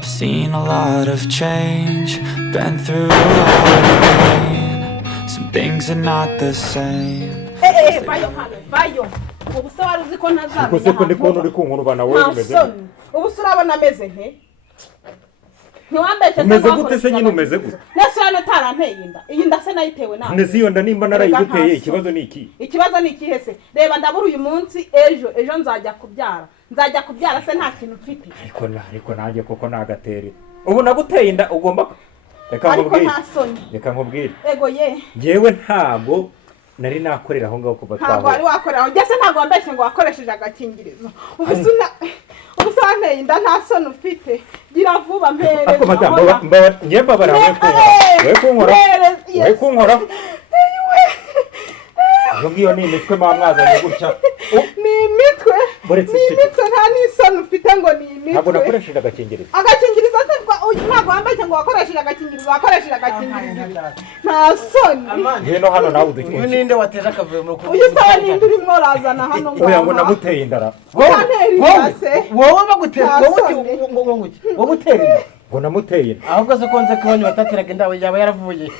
I've seen a lot of change, been through a lot of pain. Some things are not the same. Vayo. Ubu se wari uzi ko ntazamenya. Ubwo se ko ndi kubona uri kunkurubana wowe umeze. Ubu se urabona ameze nte? Ntiwambeshe se umeze gute se nyine umeze gute? Nese hano taranteye inda. Iyi nda se nayitewe nawe. Nese iyo nda nimba narayiguteye ikibazo ni iki? Ikibazo ni ikihe se? Reba ndabura uyu munsi ejo nzajya kubyara. Nzajya kubyara se nta kintu mfite. Ariko nanjye koko nagatere. Ubu naguteye inda ugomba reka nkubwire. Ariko nta soni. Reka nkubwire. Ego ye. Jewe ntago nari nakorera aho ngaho kuba twaho. Ntago ari wakorera aho. Gese ntago wambeshye ngo wakoresheje agakingirizo. Ubu santeye inda nta soni ufite. Gira vuba mpere. Ako madam nyemba barawe kunkora. We kunkora. Ngiyo ni imitwe mwazanye gutya. Ni imitwe. Ni imitwe nta n'isoni ufite ngo ni imitwe. Ntabwo nakoresheje agakingirizo. Agakingirizo se ntago wambeshye ngo wakoresheje agakingirizo. Wakoresheje agakingirizo. Nta soni. Ngeno hano nawe udukije. Uyu ninde wateje akavuyo mu rukundo? Uyu sawa ninde urimo razana hano ngo. Oya ngo namuteye indara. Wowe bagutera wowe utera inda. Ngo namuteye. Ahubwo se konze kubonye batateraga inda yaba yaravuye.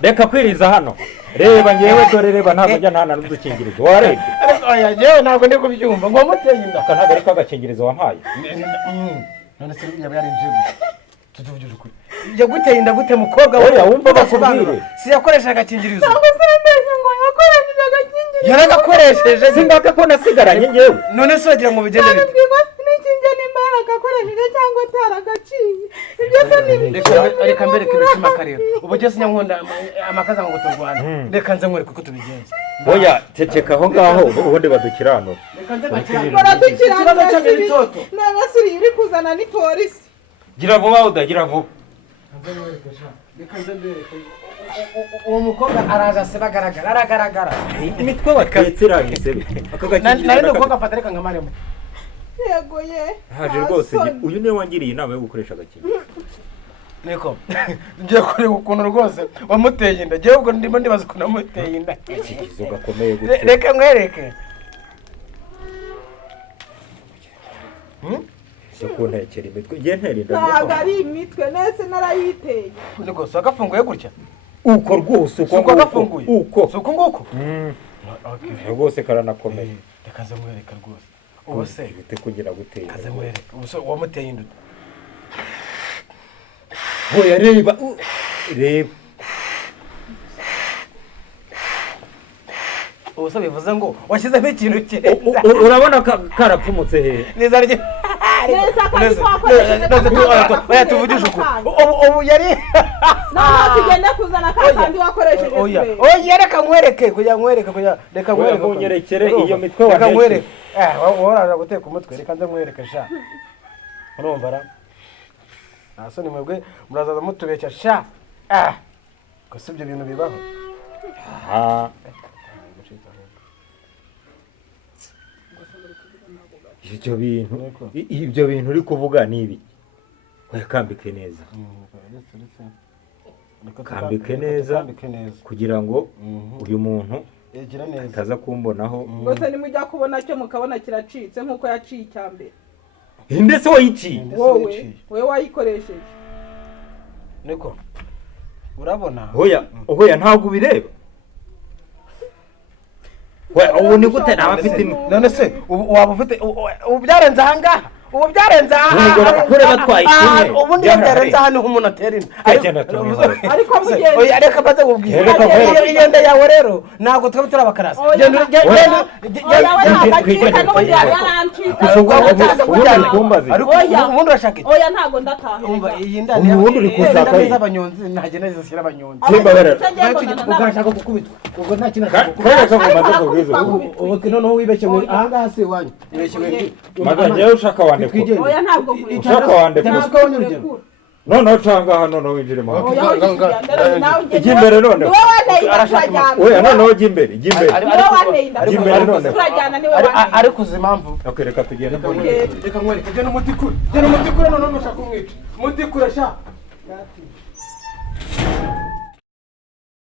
Reka kwiriza hano. Reba ngewe dore reba ntabwo njya ntana n'udukingirizo. Warebye. Oya jewe ntabwo ndi kubyumva ngo muteye inda. Ntabwo ariko agakingirizo wampaye. None se yaba yarinjiye. Tutuvugije ukuri. Yaguteye inda gute mukobwa oya wumva bakubwire. Si yakoresha agakingirizo. Ntabwo se mbese ngo yakoresheje agakingirizo. Yaragakoresheje singaka ko nasigaranye ngewe. None se wagira ngo bigende bite? Nikinje nimba yaragakoresheje cyangwa ataragaciye. Ibyo se ni reka mbereke ibicuma karero. Ubugese nyankunda amakaza ngo turwana. Reka nze nkwereke uko tubigenza. Oya ceceka aho ngaho ubundi badukirano. Reka nze bakirano. Baradukirano cy'ibitoto. N'abasuri uri kuzana ni polisi. Gira vuba udagira vuba. Reka nze mbereke. Uwo mukobwa araza se aragaragara. Imitwe watetsera isebe. Nari ndukobwa afata reka nkamaremo. Yego ye. Haje rwose uyu niwe wangiriye inama yo gukoresha agakingirizo. Niko ngiye kureba ukuntu rwose wamuteye inda. Jewe ubwo ndimo ndibaza ukuntu wamuteye inda. Ikigizo gakomeye gute. Reka nkwereke. Kuntekera imitwe ngiye ntera inda. Ntabwo ari imitwe nese narayiteye. Niko so agafunguye gutya. Uko rwose uko agafunguye. Uko. So uko nguko. Okay. Rwose karanakomeye. Reka nze nkwereke rwose. Ubuse gute kugira guteye. Kaze nkwereke. Ubuse wamuteye inda. Oya reba. Reba. Ubuse bivuze ngo washyizemo ikintu cye. Urabona karapfumutse he? Neza rye. Neza kandi twakoresheje. Oya tuvugije uko. Ubu yari Nta tugenda kuzana kandi wakoresheje. Oya reka nkwereke kugira nkwereke kugira reka nkwereke kunyerekere iyo mitwe wa reka nkwereke. Woraje guteka umutwe reka nze nkwereke sha. Urumva ra? Asoni mwebwe murazaza mutubeshya sha. Ko sibyo bintu bibaho. Ibyo bintu uri kuvuga nibi. Kambike neza. Kambike neza kugira ngo uyu muntu ataza kumbonaho. Gose nimujya kubona cyo mukabona kiracitse nkuko yaciye icyambere. Ndese wayiciye. Wowe wayikoresheje. Niko urabona? Oya ntabwo bireba. Ubu ni gute nabafite none se waba ufite ubu byarenze ahangaha ubu byarenze aha kure batwaye kimwe ubu byarenze hano umuntu atera inda ariko mugiye oya reka baze ubwire igenda yawe rero ntabwo twabe turabakarasa genda ubundi urashaka iki oya ntabwo ndataha umva iyi nda ubundi uri kuzaka iz'abanyonzi ntagenda zishyira abanyonzi ugashaka gukubitwa ubwo nta kintu ubu noneho wibeshye muri ahangaha se wanyu wibeshye Magaje ushaka wandeko. Oya ntabwo ushaka wandeko. Noneho canga hano no winjire mu. Ijya imbere none. Oya noneho ijya imbere. Imbere none. Ari kuzimamvu. Okay reka tugende. Reka nkwereke. Gena umutikure. Gena umutikure none ushaka umwica. Mutikure sha.